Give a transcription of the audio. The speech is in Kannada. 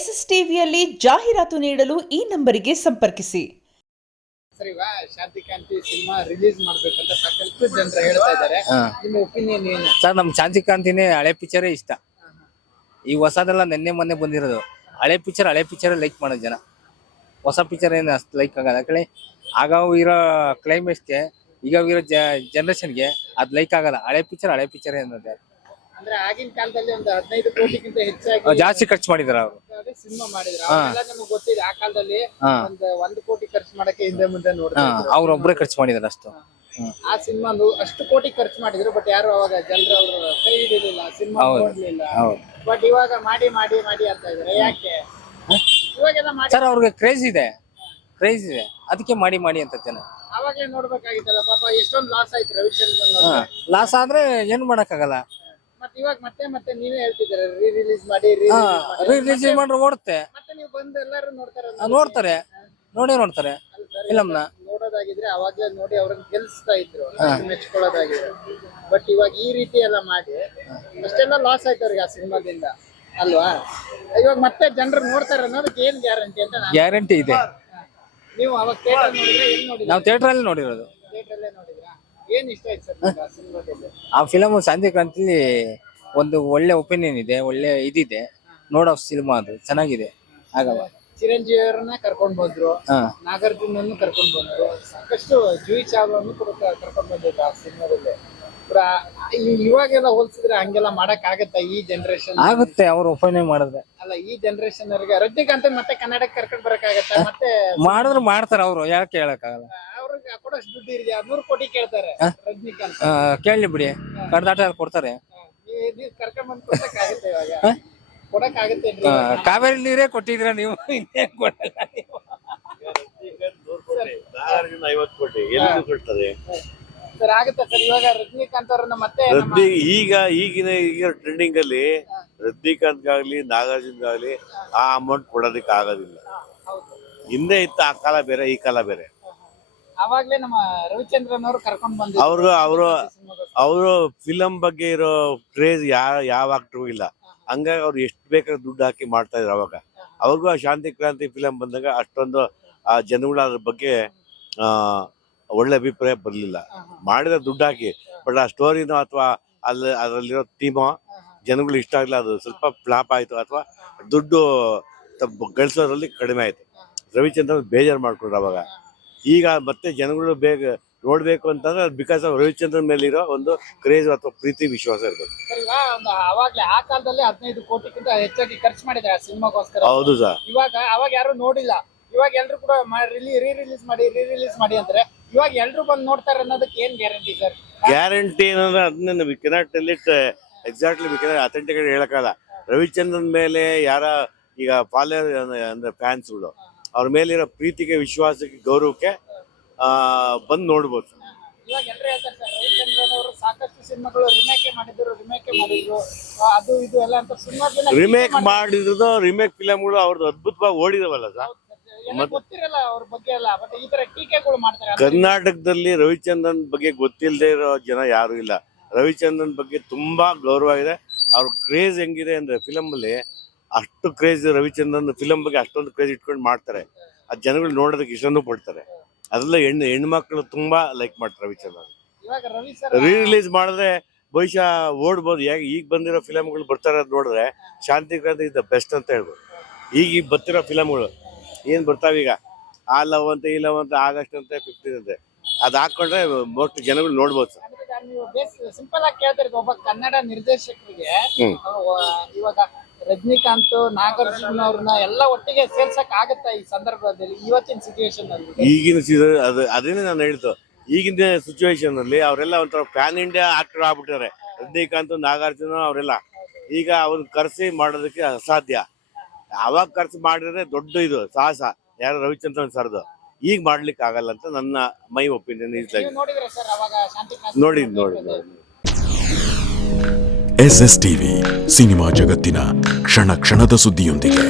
ಎಸ್ಎಸ್ ಟಿವಿಯಲ್ಲಿ ಜಾಹೀರಾತು ನೀಡಲು ಈ ನಂಬರಿಗೆ ಸಂಪರ್ಕಿಸಿ. ಸರ್, ಈಗ ಶಾಂತಿಕಾಂತಿ ಸಿನಿಮಾ ರಿಲೀಸ್ ಮಾಡ್ಬೇಕಂತ ಸಾಕಷ್ಟು ಜನರು ಹೇಳ್ತಾ ಇದ್ದಾರೆ. ನಿಮ್ಮ ಒಪಿನಿಯನ್ ಏನು? ಸರ್, ನಮ್ ಶಾಂತಿಕಾಂತಿನೇ ಹಳೆ ಪಿಕ್ಚರೇ ಇಷ್ಟ. ಈ ಹೊಸದೆಲ್ಲ ನೆನ್ನೆ ಮೊನ್ನೆ ಬಂದಿರೋದು. ಹಳೆ ಪಿಕ್ಚರ್ ಲೈಕ್ ಮಾಡೋದು ಜನ. ಹೊಸ ಪಿಕ್ಚರ್ ಏನು ಅಷ್ಟು ಲೈಕ್ ಆಗಲ್ಲ. ಯಾಕಂದ್ರೆ ಆಗ ಇರೋ ಕ್ಲೈಮೇಕ್ಸ್ಗೆ ಈಗ ಇರೋ ಜನರೇಷನ್ಗೆ ಅದ್ ಲೈಕ್ ಆಗಲ್ಲ. ಹಳೆ ಪಿಕ್ಚರ್ ಅನ್ನೋದು. ಅಂದ್ರೆ ಆಗಿನ ಕಾಲದಲ್ಲಿ ಒಂದು 15 ಕೋಟಿಗಿಂತ ಹೆಚ್ಚಾಗಿ ಜಾಸ್ತಿ ಖರ್ಚು ಮಾಡಿದಾರೆ ಅವರು ಸಿನಿಮಾ ಮಾಡಿದ್ರು. ಅವೆಲ್ಲ ನಮಗೆ ಗೊತ್ತಿದೆ. ಆ ಕಾಲದಲ್ಲಿ ಒಂದು 1 ಕೋಟಿ ಖರ್ಚು ಮಾಡಕ್ಕೆ ಹಿಂದೆ ಮುಂದೆ ನೋಡ್ತಾರೆ. ಅವ್ರೊಬ್ರೆ ಖರ್ಚು ಮಾಡಿದಾರೆ ಅಷ್ಟು. ಆ ಸಿನಿಮಾ ಅಷ್ಟು ಕೋಟಿ ಖರ್ಚು ಮಾಡಿದ್ರು. ಬಟ್ ಯಾರು ಅವಾಗ ಜನರು ಅವರು ಕೈ ಹಿಡಿಲಿಲ್ಲ, ಸಿನಿಮಾ ನೋಡ್ಲಿಲ್ಲ. ಬಟ್ ಇವಾಗ ಮಾಡಿ ಅಂತ ಇದಾರೆ. ಯಾಕೆ ಇವಾಗೆಲ್ಲ ಮಾಡಿ? ಸರ್, ಅವ್ರಿಗೆ ಕ್ರೇಜ್ ಇದೆ, ಅದಕ್ಕೆ ಮಾಡಿ ಅಂತ ಜನ. ಅವಾಗಲೇ ನೋಡ್ಬೇಕಾಗಿತ್ತಲ್ಲ. ಪಾಪ ಎಷ್ಟೊಂದು ಲಾಸ್ ಆಯ್ತು ರವಿಚಂದ್ರನ್. ಲಾಸ್ ಆದ್ರೆ ಏನ್ ಮಾಡಕ್ಕಾಗಲ್ಲ. ಮತ್ತೆ ಇವಾಗ ಮತ್ತೆ ನೀವೇ ಹೇಳ್ತಿದ್ದೀರ ರಿಲೀಸ್ ಮಾಡಿ ಮಾಡ್ರೆ ಓಡುತ್ತೆ. ಮತ್ತೆ ನೀವು ಬಂದು ಎಲ್ಲರೂ ನೋಡ್ತಾರೆ ಫಿಲಮ್ನ. ನೋಡೋದಾಗಿದ್ರೆ ಅವಾಗ್ಲೇ ನೋಡಿ ಅವ್ರನ್ನ ಗೆಲ್ಸ್ತಾ ಇದ್ರು, ಮೆಚ್ಕೊಳ್ಳೋದಾಗಿದ್ರೆ. ಬಟ್ ಇವಾಗ ಈ ರೀತಿ ಎಲ್ಲ ಮಾಡಿ ಅಷ್ಟೆಲ್ಲ ಲಾಸ್ ಆಯ್ತು ಅವ್ರಿಗೆ ಆ ಸಿನಿಮಾದಿಂದ, ಅಲ್ವಾ? ಇವಾಗ ಮತ್ತೆ ಜನರು ನೋಡ್ತಾರೆ ಅನ್ನೋದಕ್ಕೆ ಏನ್ ಗ್ಯಾರಂಟಿ ಅಂತ? ಗ್ಯಾರಂಟಿ ಇದೆ. ನೀವು ಅವಾಗ ಥಿಯೇಟರ್ ನೋಡಿದ್ರೆ ಎಲ್ಲಿ ನೋಡಿದ್ರೆ? ನಾವು ಥಿಯೇಟರ್ ಅಲ್ಲಿ ನೋಡಿರೋದು. ಥಿಯೇಟರಲ್ಲೇ ನೋಡಿದ್ರಾ? ಏನ್ ಇಷ್ಟ ಆಯ್ತು ಸರ್ ಆ ಸಿನಿಮಾದಲ್ಲಿ? ಆ ಫಿಲಮ್ ಶಾಂತಿಕಾಂತಿ ಒಂದು ಒಳ್ಳೆ ಒಪಿನಿಯನ್ ಇದೆ, ಒಳ್ಳೆ ಇದಿದೆ. ನೋಡೋ ಸಿನಿಮಾ ಅದು ಚೆನ್ನಾಗಿದೆ. ಆಗಲ್ಲ. ಚಿರಂಜೀವಿ ಅವರನ್ನ ಕರ್ಕೊಂಡ್ ಬಂದ್ರು, ನಾಗಾರ್ಜುನನ್ನು ಕರ್ಕೊಂಡ್ ಬಂದ್ರು, ಸಾಕಷ್ಟು ಜೂಹಿ ಚಾವ್ಲಾನು ಕೂಡ ಕರ್ಕೊಂಡ್ ಬಂದಿದ್ರು ಆ ಸಿನಿಮಾದಲ್ಲಿ. ಇವಾಗೆಲ್ಲ ಹೋಲ್ಸಿದ್ರೆ ಹಂಗೆಲ್ಲ ಮಾಡಕ್ ಆಗತ್ತಾ ಈ ಜನರೇಷನ್? ಆಗುತ್ತೆ, ಅವ್ರ ಒಪಿನಿಯನ್ ಮಾಡಿದ್ರೆ. ಅಲ್ಲ, ಈ ಜನರೇಷನ್ ಅವ್ರಿಗೆ ರಜನಿಕಾಂತ್ ಮತ್ತೆ ಕನ್ನಡಕ್ಕೆ ಕರ್ಕೊಂಡ್ ಬರಕಾಗತ್ತ? ಮತ್ತೆ ಮಾಡಿದ್ರೆ ಮಾಡ್ತಾರ ಅವ್ರು, ಯಾಕೆ ಹೇಳಕ್ಕಾಗಲ್ಲ. ಅವ್ರಿಗೆ ಕೊಡೋಷ್ಟು ದುಡ್ಡು ಇದೆಯಾ? 100 ಕೋಟಿ ಕೇಳ್ತಾರೆ ರಜನಿಕಾಂತ್. ಕೇಳಿ ಬಿಡಿ, ಕಡ್ದಾಟ ಕೊಡ್ತಾರೆ. ನೀವ್ ಕರ್ಕೊಂಡ್ ಬಂದ್ ಕೊಡಕ್ಕಾಗತ್ತೆ? ಇವಾಗ ಕೊಡಕ್ ಆಗುತ್ತೆ? ಕಾವೇರಿ ನೀರೇ ಕೊಟ್ಟಿದ್ರ ನೀವು, ಇನ್ನೇನ್ ಕೊಡಲ್ಲ ನೀವು. 50 ಕೋಟಿ ಎಲ್ಲಿ ಕೊಡ್ತಾರೆ ಸರ್? ಆಗುತ್ತೆ ಸರ್. ಇವಾಗ ರಜನಿಕಾಂತ್ ಅವ್ರನ್ನ ಮತ್ತೆ ಈಗಿನ ಟ್ರೆಂಡಿಂಗ್ ಅಲ್ಲಿ ರಜನಿಕಾಂತ್ಗಾಗ್ಲಿ ನಾಗಾರ್ಜುನ್ಗಾಗ್ಲಿ ಆ ಅಮೌಂಟ್ ಕೊಡೋದಕ್ಕೆ ಆಗೋದಿಲ್ಲ. ಹಿಂದೆ ಇತ್ತು ಆ ಕಾಲ ಬೇರೆ, ಈ ಕಾಲ ಬೇರೆ. ಅವಾಗ್ಲೇ ನಮ್ಮ ರವಿಚಂದ್ರನ್ ಅವರು ಕರ್ಕೊಂಡ್ ಬಂದ್ರು. ಅವರು ಫಿಲಂ ಬಗ್ಗೆ ಇರೋ ಕ್ರೇಜ್ ಯಾವ ಆಕ್ಟರ್ಗೂ ಇಲ್ಲ. ಹಂಗಾಗಿ ಅವ್ರು ಎಷ್ಟು ಬೇಕಾದ್ರೆ ದುಡ್ಡು ಹಾಕಿ ಮಾಡ್ತಾ ಇದ್ರು. ಅವಾಗೂ ಆ ಶಾಂತಿ ಕ್ರಾಂತಿ ಫಿಲಂ ಬಂದಾಗ ಅಷ್ಟೊಂದು ಆ ಜನಗಳು ಅದ್ರ ಬಗ್ಗೆ ಒಳ್ಳೆ ಅಭಿಪ್ರಾಯ ಬರಲಿಲ್ಲ. ಮಾಡಿದ ದುಡ್ಡು ಹಾಕಿ, ಬಟ್ ಆ ಸ್ಟೋರಿನೋ ಅಥವಾ ಅದರಲ್ಲಿರೋ ಥೀಮೋ ಜನಗಳು ಇಷ್ಟ ಆಗಲಿಲ್ಲ. ಅದು ಸ್ವಲ್ಪ ಫ್ಲಾಪ್ ಆಯ್ತು ಅಥವಾ ದುಡ್ಡು ಗಳಿಸೋದ್ರಲ್ಲಿ ಕಡಿಮೆ ಆಯ್ತು. ರವಿಚಂದ್ರನ್ ಬೇಜಾರು ಮಾಡ್ಕೊಂಡ್ರು ಅವಾಗ. ಈಗ ಮತ್ತೆ ಜನಗಳು ಬೇಗ ನೋಡ್ಬೇಕು ಅಂತಂದ್ರೆ ಬಿಕಾಸ್ ಆಫ್ ರವಿಚಂದ್ರನ್ ಮೇಲಿರೋ ಒಂದು ಕ್ರೇಜ್ ಅಥವಾ ಪ್ರೀತಿ ವಿಶ್ವಾಸ ಇರ್ಬೇಕು. ಅವಾಗ್ಲೇ ಆ ಕಾಲದಲ್ಲಿ 15 ಕೋಟಿಗಿಂತ ಹೆಚ್ಚಾಗಿ ಖರ್ಚು ಮಾಡಿದ್ದಾರೆ ಆ ಸಿನಿಮಾಗೋಸ್ಕರ. ಹೌದು ಸರ್. ಅವಾಗ ಯಾರು ನೋಡಿಲ್ಲ. ಇವಾಗ ಎಲ್ರು ಕೂಡ ರಿಲೀಸ್ ಮಾಡಿ ಅಂದ್ರೆ ಇವಾಗ ಎಲ್ರು ಬಂದು ನೋಡ್ತಾರೆ ಅನ್ನೋದಕ್ಕೆ ಏನ್ ಗ್ಯಾರಂಟಿ ಸರ್? ಗ್ಯಾರಂಟಿ ಏನಂದ್ರೆ ಅದನ್ನ we cannot tell it exactly, authentic ಆಗಿ ಹೇಳಕ್ಕಾಗಲ್ಲ. ರವಿಚಂದ್ರನ್ ಮೇಲೆ ಯಾರ ಈಗ ಫಾಲೋವರ್ ಅಂದ್ರೆ ಫ್ಯಾನ್ಸ್ಗಳು ಅವ್ರ ಮೇಲಿರೋ ಪ್ರೀತಿಗೆ, ವಿಶ್ವಾಸಕ್ಕೆ, ಗೌರವಕ್ಕೆ ಬಂದು ನೋಡ್ಬೋದು. ಇವಾಗ ಎಲ್ಲರೂ ಹೇಳ್ತಾರೆ ಸರ್, ರವಿಚಂದ್ರನ್ ಅವರು ಸಾಕಷ್ಟು ಸಿನಿಮಾಗಳು ರಿಮೇಕ್ ಮಾಡಿದ್ರು, ಅದು ಇದು ಎಲ್ಲ ಅಂತ ಸಿನಿಮಾ ರಿಮೇಕ್ ಫಿಲಂಗಳು ಅವ್ರದ್ದು ಅದ್ಭುತವಾಗಿ ಓಡಿದವಲ್ಲ ಸರ್. ಗೊತ್ತಿರಲ್ಲ ಅವ್ರ ಬಗ್ಗೆ ಎಲ್ಲ. ಬಟ್ ಈ ತರ ಟೀಕೆಗಳು ಮಾಡ್ತಾರೆ. ಕರ್ನಾಟಕದಲ್ಲಿ ರವಿಚಂದ್ರನ್ ಬಗ್ಗೆ ಗೊತ್ತಿಲ್ಲದೆ ಇರೋ ಜನ ಯಾರು ಇಲ್ಲ. ರವಿಚಂದ್ರನ್ ಬಗ್ಗೆ ತುಂಬಾ ಗೌರವ ಇದೆ. ಅವ್ರ ಕ್ರೇಜ್ ಹೆಂಗಿದೆ ಅಂದ್ರೆ ಫಿಲಂ ಅಲ್ಲಿ ಅಷ್ಟು ಕ್ರೇಜ್. ರವಿಚಂದ್ರನ್ ಫಿಲಂ ಬಗ್ಗೆ ಅಷ್ಟೊಂದು ಕ್ರೇಜ್ ಇಟ್ಕೊಂಡು ಮಾಡ್ತಾರೆ. ಆ ಜನಗಳು ನೋಡೋದಕ್ಕೆ ಇಷ್ಟೊಂದು ಪಡ್ತಾರೆ. ಅದೆಲ್ಲ ಹೆಣ್ಮಕ್ಳು ತುಂಬಾ ಲೈಕ್ ಮಾಡ್ತಾರೆ ರವಿಚಂದ್ರನ್. ರಿಲೀಸ್ ಮಾಡಿದ್ರೆ ಬಹುಶಃ ಓಡ್ಬೋದು. ಈಗ ಬಂದಿರೋ ಫಿಲಂಗಳು ಬರ್ತಾರೆ ಅಂತ ನೋಡಿದ್ರೆ ಶಾಂತಿ ಕ್ರಾಂತಿ ಇಸ್ ದ ಬೆಸ್ಟ್ ಅಂತ ಹೇಳ್ಬೋದು. ಈಗ ಬರ್ತಿರೋ ಫಿಲಂಗಳು ಏನ್ ಬರ್ತಾವೀಗ, ಆ ಲವ್ ಅಂತ, ಈ ಲವ್ ಅಂತ, ಆಗಸ್ಟ್ ಅಂತ, 15 ಅಂತೆ, ಅದ್ ಹಾಕೊಂಡ್ರೆ ಮೋಸ್ಟ್ ಜನಗಳು ನೋಡ್ಬೋದು ಸರ್. ಸಿಂಪಲ್ ಆಗಿ ಕೇಳ್ತಾರೆ, ಒಬ್ಬ ಕನ್ನಡ ನಿರ್ದೇಶಕರಿಗೆ ಇವಾಗ ರಜನಿಕಾಂತ್, ನಾಗಾರ್ಜುನ ಅವ್ರನ್ನ ಎಲ್ಲ ಒಟ್ಟಿಗೆ ಸೇರ್ಸಕ್ ಆಗತ್ತಾ ಈ ಸಂದರ್ಭದಲ್ಲಿ, ಇವತ್ತಿನ ಸಿಚುವೇಶನ್ ಅಲ್ಲಿ? ಅದೇನೇ ನಾನು ಹೇಳ್ತು. ಈಗಿನ ಸಿಚುವೇಶನ್ ಅಲ್ಲಿ ಅವರೆಲ್ಲ ಒಂಥರ ಪ್ಯಾನ್ ಇಂಡಿಯಾ ಆಕ್ಟರ್ ಆಗ್ಬಿಟ್ಟಿದ್ದಾರೆ. ರಜನಿಕಾಂತ್, ನಾಗಾರ್ಜುನ ಅವರೆಲ್ಲ ಈಗ ಅವ್ರನ್ನ ಕರೆಸಿ ಮಾಡೋದಕ್ಕೆ ಅಸಾಧ್ಯ. ಅವಾಗ ಖರ್ಚು ಮಾಡಿದ್ರೆ ದೊಡ್ಡ ಇದು ಸಾಹಸ, ಯಾರು ರವಿಚಂದ್ರನ್ ಸರ್ದು. ಈಗ ಮಾಡ್ಲಿಕ್ಕೆ ಆಗಲ್ಲ ಅಂತ ನನ್ನ ಮೈ ಒಪಿನಿಯನ್. ನೋಡಿ. ಎಸ್ಎಸ್ ಟಿವಿ, ಸಿನಿಮಾ ಜಗತ್ತಿನ ಕ್ಷಣ ಕ್ಷಣದ ಸುದ್ದಿಯೊಂದಿಗೆ.